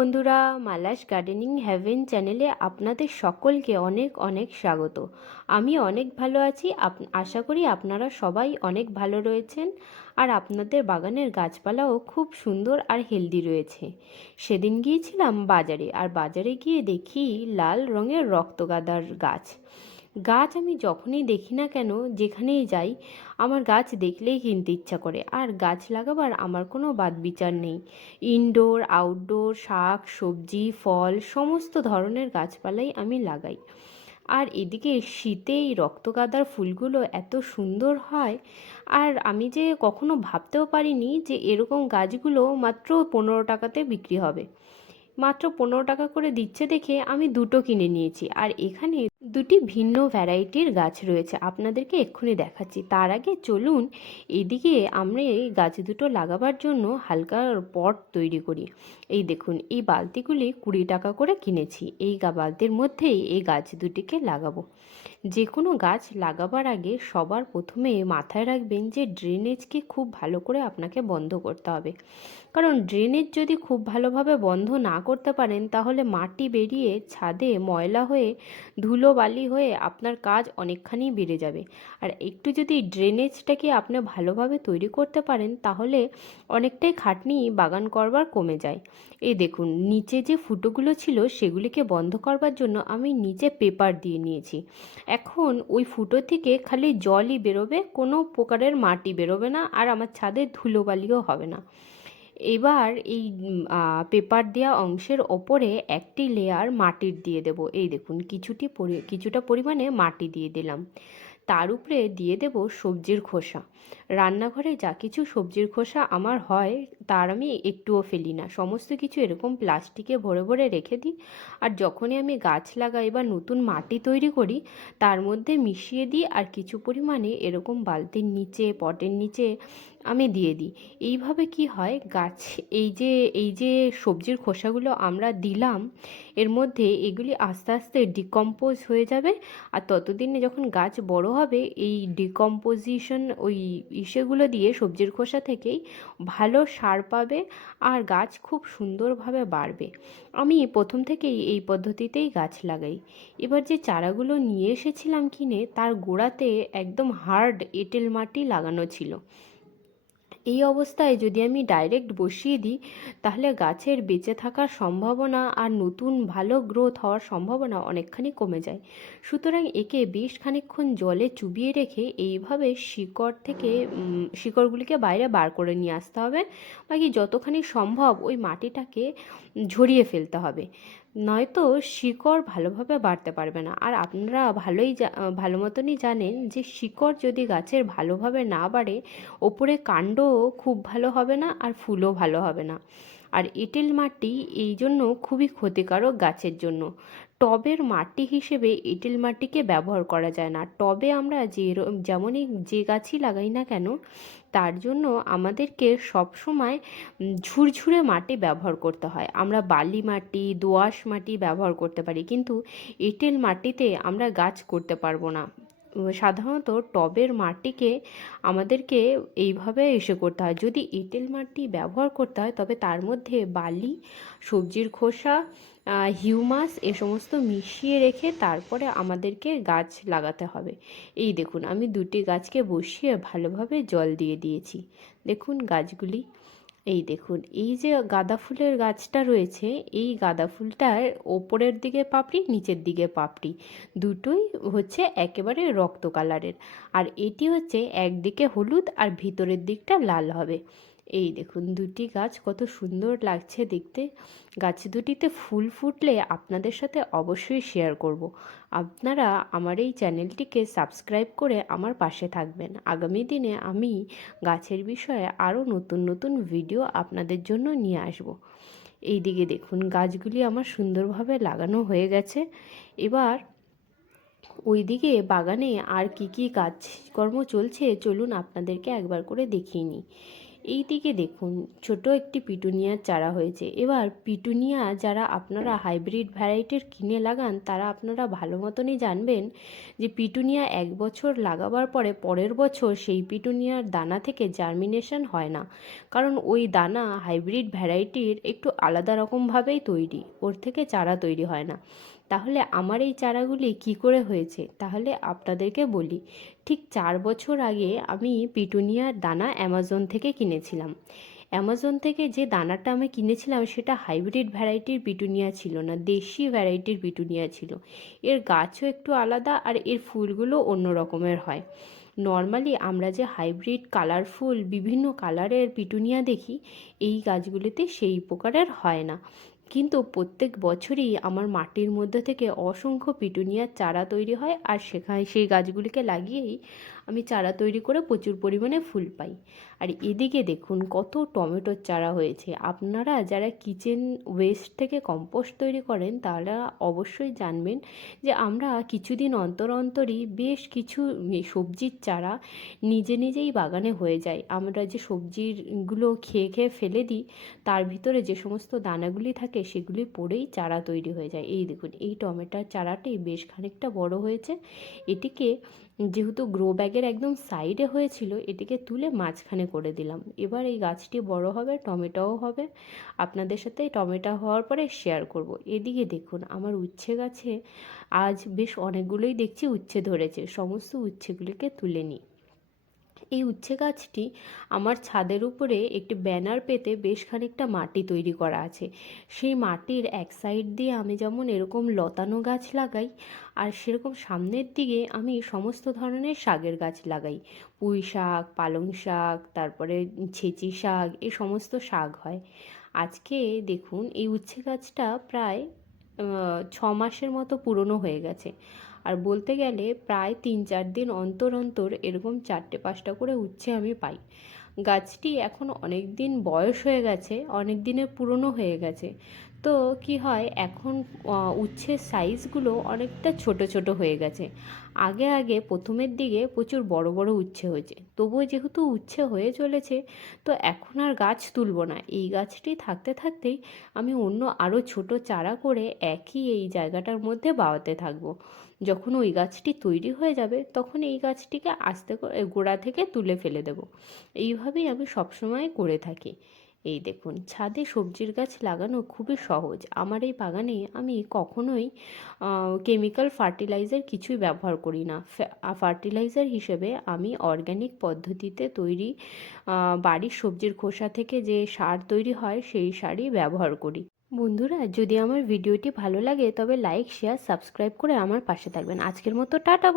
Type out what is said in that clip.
বন্ধুরা, Mala's gardening haven চ্যানেলে আপনাদের সকলকে অনেক অনেক স্বাগত। আমি অনেক ভালো আছি। আশা করি আপনারা সবাই অনেক ভালো রয়েছেন আর আপনাদের বাগানের গাছপালাও খুব সুন্দর আর হেলদি রয়েছে। সেদিন গিয়েছিলাম বাজারে, আর বাজারে গিয়ে দেখি লাল রঙের রক্তগাঁদার গাছ। গাছ আমি যখনই দেখি না কেন, যেখানেই যাই, আমার গাছ দেখলেই কিনতে ইচ্ছা করে। আর গাছ লাগাবার আমার কোনো বাদবিচার নেই। ইনডোর আউটডোর, শাক সবজি ফল সমস্ত ধরনের গাছপালাই আমি লাগাই। আর এদিকে শীতে এই রক্তগাঁদার ফুলগুলো এত সুন্দর হয়, আর আমি যে কখনো ভাবতেও পারিনি যে এরকম গাছগুলো মাত্র 15 টাকাতে বিক্রি হবে। মাত্র 15 টাকা করে দিচ্ছে দেখে আমি দুটো কিনে নিয়েছি। আর এখানে দুটি ভিন্ন ভ্যারাইটির গাছ রয়েছে, আপনাদেরকে এক্ষুনি দেখাচ্ছি। তার আগে চলুন এদিকে আমরা এই গাছ দুটো লাগাবার জন্য হালকা পট তৈরি করি। এই দেখুন, এই বালতিগুলি 20 টাকা করে কিনেছি। এই বালতির মধ্যেই এই গাছ দুটিকে লাগাবো। যে কোনো গাছ লাগাবার আগে সবার প্রথমে মাথায় রাখবেন যে ড্রেনেজকে খুব ভালো করে আপনাকে বন্ধ করতে হবে। কারণ ড্রেনেজ যদি খুব ভালোভাবে বন্ধ না করতে পারেন, তাহলে মাটি বেরিয়ে ছাদে ময়লা হয়ে ধুলো বালি হয়ে আপনার কাজ অনেকখানি বেড়ে যাবে। আর একটু যদি ড্রেনেজটাকে আপনি ভালোভাবে তৈরি করতে পারেন, তাহলে অনেকটাই খাটনি বাগান করবার কমে যায়। এই দেখুন, নিচে যে ফুটোগুলো ছিল সেগুলিকে বন্ধ করবার জন্য আমি নিচে পেপার দিয়ে নিয়েছি। এখন ওই ফুটো থেকে খালি জলই বেরোবে, কোনো প্রকারের মাটি বেরোবে না, আর আমার ছাদে ধুলোবালিও হবে না। এবার এই পেপার দেওয়া অংশের ওপরে একটি লেয়ার মাটির দিয়ে দেব। এই দেখুন, কিছুটা পরিমাণে মাটি দিয়ে দিলাম। তার উপরে দিয়ে দেব সবজির খোসা। রান্নাঘরে যা কিছু সবজির খোসা আমার হয়, তার আমি একটুও ফেলি না, সমস্ত কিছু এরকম প্লাস্টিকে ভরে ভরে রেখে দিই। আর যখনই আমি গাছ লাগাই বা নতুন মাটি তৈরি করি, তার মধ্যে মিশিয়ে দিই, আর কিছু পরিমাণে এরকম বালতির নিচে পটের নিচে আমি দিয়ে দিই। এইভাবে কি হয়, গাছ এই যে সবজির খোসাগুলো আমরা দিলাম, এর মধ্যে এগুলি আস্তে আস্তে ডিকম্পোজ হয়ে যাবে। আর ততদিনে যখন গাছ বড় হবে, এই ডিকম্পোজিশন ওই ইসেগুলো দিয়ে সবজির খোসা থেকেই ভালো সার পাবে, আর গাছ খুব সুন্দরভাবে বাড়বে। আমি প্রথম থেকেই এই পদ্ধতিতেই গাছ লাগাই। এবার যে চারাগুলো নিয়ে এসেছিলাম কিনে, তার গোড়াতে একদম হার্ড এঁটেল মাটি লাগানো ছিল। এই অবস্থায় যদি আমি ডাইরেক্ট বসিয়ে দিই, তাহলে গাছের বেঁচে থাকার সম্ভাবনা আর নতুন ভালো গ্রোথ হওয়ার সম্ভাবনা অনেকখানি কমে যায়। সুতরাং একে বেশ খানিকক্ষণ জলে চুবিয়ে রেখে এইভাবে শিকড়গুলিকে বাইরে বার করে নিয়ে আসতে হবে। বাকি যতখানি সম্ভব ওই মাটিটাকে ঝরিয়ে ফেলতে হবে, নয়তো শিকড় ভালোভাবে বাড়তে পারবে না। আর আপনারা ভালো মতনই জানেন যে শিকড় যদি গাছের ভালোভাবে না বাড়ে, ওপরে কাণ্ডও খুব ভালো হবে না আর ফুলও ভালো হবে না। আর এঁটেল মাটি এই জন্য খুবই ক্ষতিকারক গাছের জন্য। টবের মাটি হিসেবে এঁটেল মাটিকে ব্যবহার করা যায় না। টবে আমরা যেমনই যে গাছই লাগাই না কেন, তার জন্য আমাদেরকে সবসময় ঝুরঝুরে মাটি ব্যবহার করতে হয়। আমরা বালি মাটি দোআঁশ মাটি ব্যবহার করতে পারি, কিন্তু এঁটেল মাটিতে আমরা গাছ করতে পারবো না। সাধারণত টবের মাটিকে আমাদেরকে এইভাবে করতে হয়। যদি এঁটেল মাটি ব্যবহার করতে হয়, তবে তার মধ্যে বালি, সবজির খোসা, হিউমাস এ সমস্ত মিশিয়ে রেখে তারপরে আমাদেরকে গাছ লাগাতে হবে। এই দেখুন, আমি দুটি গাছকে বসিয়ে ভালোভাবে জল দিয়ে দিয়েছি। দেখুন গাছগুলি, এই দেখুন, এই যে গাঁদা ফুলের গাছটা রয়েছে, এই গাঁদা ফুলটার ওপরের দিকে পাপড়ি, নিচের দিকে পাপড়ি, দুটোই হচ্ছে একেবারে রক্ত কালারের। আর এটি হচ্ছে একদিকে হলুদ আর ভিতরের দিকটা লাল হবে। এই দেখুন, দুটি গাছ কত সুন্দর লাগছে দেখতে। গাছ দুটিতে ফুল ফুটলে আপনাদের সাথে অবশ্যই শেয়ার করব। আপনারা আমার এই চ্যানেলটিকে সাবস্ক্রাইব করে আমার পাশে থাকবেন। আগামী দিনে আমি গাছের বিষয়ে আরও নতুন নতুন ভিডিও আপনাদের জন্য নিয়ে আসব। এই দিকে দেখুন, গাছগুলি আমার সুন্দরভাবে লাগানো হয়ে গেছে। এবার ওইদিকে বাগানে আর কি কি কাজকর্ম চলছে, চলুন আপনাদেরকে একবার করে দেখিয়ে নিই। এই দিকে দেখুন ছোট একটি পিটুনিয়ার চারা হয়েছে। এবার পিটুনিয়া যারা আপনারা হাইব্রিড ভ্যারাইটির কিনে লাগান তারা আপনারা ভালো মতনই জানবেন যে পিটুনিয়া 1 বছর লাগাবার পরে পরের বছর সেই পিটুনিয়ার দানা থেকে জার্মিনেশন হয় না, কারণ ওই দানা হাইব্রিড ভ্যারাইটির একটু আলাদা রকমভাবেই তৈরি, ওর থেকে চারা তৈরি হয় না। তাহলে আমার এই চারাগুলি কি করে হয়েছে তাহলে আপনাদেরকে বলি। ঠিক 4 বছর আগে আমি পিটুনিয়ার দানা অ্যামাজন থেকে কিনেছিলাম। অ্যামাজন থেকে যে দানাটা আমি কিনেছিলাম সেটা হাইব্রিড ভ্যারাইটির পিটুনিয়া ছিল না, দেশি ভ্যারাইটির পিটুনিয়া ছিল। এর গাছও একটু আলাদা আর এর ফুলগুলো অন্য রকমের হয়। নর্মালি আমরা যে হাইব্রিড কালারফুল বিভিন্ন কালারের পিটুনিয়া দেখি, এই গাছগুলিতে সেই প্রকারের হয় না। কিন্তু প্রত্যেক বছরই আমার মাটির মধ্যে থেকে অসংখ্য পিটুনিয়ার চারা তৈরি হয়, আর সেখানে সেই গাছগুলিকে লাগিয়েই আমি চারা তৈরি করে প্রচুর পরিমাণে ফুল পাই। আর এদিকে দেখুন কত টমেটোর চারা হয়েছে। আপনারা যারা কিচেন ওয়েস্ট থেকে কম্পোস্ট তৈরি করেন তারা অবশ্যই জানবেন যে আমরা কিছুদিন অন্তর অন্তরই বেশ কিছু সবজির চারা নিজে নিজেই বাগানে হয়ে যায়। আমরা যে সবজিগুলো খেয়ে খেয়ে ফেলে দিই তার ভিতরে যে সমস্ত দানাগুলি থাকে সেগুলি পড়েই চারা তৈরি হয়ে যায়। এই দেখুন এই টমেটোর চারাটি বেশ খানিকটা বড় হয়েছে। এটিকে যেহেতু গ্রো ব্যাগের একদম সাইডে হয়েছিল এটিকে তুলে মাঝখানে করে দিলাম। এবার এই গাছটি বড় হবে, টমেটোও হবে, আপনাদের সাথে টমেটো হওয়ার পরে শেয়ার করব। এদিকে দেখুন আমার উচ্ছে গাছে আজ বেশ অনেকগুলোই দেখছি উচ্ছে ধরেছে, সমস্ত উচ্ছেগুলিকে তুলে নিই। এই উচ্ছে গাছটি আমার ছাদের উপরে একটি ব্যানার পেতে বেশ খানিকটা মাটি তৈরি করা আছে। সেই মাটির এক সাইড দিয়ে আমি যেমন এরকম লতানো গাছ লাগাই, আর সেরকম সামনের দিকে আমি সমস্ত ধরনের শাকের গাছ লাগাই। পুঁই শাক, পালং শাক, তারপরে ছেঁচি শাক, এই সমস্ত শাক হয়। আজকে দেখুন এই উচ্ছে গাছটা প্রায় 6 মাসের মতো পুরনো হয়ে গেছে। আর বলতে গেলে প্রায় 3-4 দিন অন্তর অন্তর এরকম 4টে-5টা করে উচ্ছে আমি পাই। গাছটি এখন অনেক দিন বয়স হয়ে গেছে, অনেক দিনের পুরনো হয়ে গেছে। তো কি হয় এখন উচ্ছের সাইজগুলো অনেকটা ছোট ছোট হয়ে গেছে। আগে আগে প্রথমের দিকে প্রচুর বড় বড় উচ্ছে হয়েছে, তবুও যেহেতু উচ্ছে হয়ে চলেছে তো এখন আর গাছ তুলব না। এই গাছটি থাকতে থাকতেই আমি অন্য আরও ছোট চারা করে একই এই জায়গাটার মধ্যে বাওয়াতে থাকবো। যখন ওই গাছটি তৈরি হয়ে যাবে তখন এই গাছটিকে আস্তে করে গোড়া থেকে তুলে ফেলে দেব। এইভাবেই আমি সবসময় করে থাকি। এই দেখুন ছাদে সবজির গাছ লাগানো খুবই সহজ। আমার এই বাগানে আমি কখনোই কেমিক্যাল ফার্টিলাইজার কিছুই ব্যবহার করি না। ফার্টিলাইজার হিসেবে আমি অর্গ্যানিক পদ্ধতিতে তৈরি বাড়ির সবজির খোসা থেকে যে সার তৈরি হয় সেই সারই ব্যবহার করি। বন্ধুরা যদি আমার ভিডিওটি ভালো লাগে তবে লাইক, শেয়ার, সাবস্ক্রাইব করে আমার পাশে থাকবেন। আজকের মতো টাটা।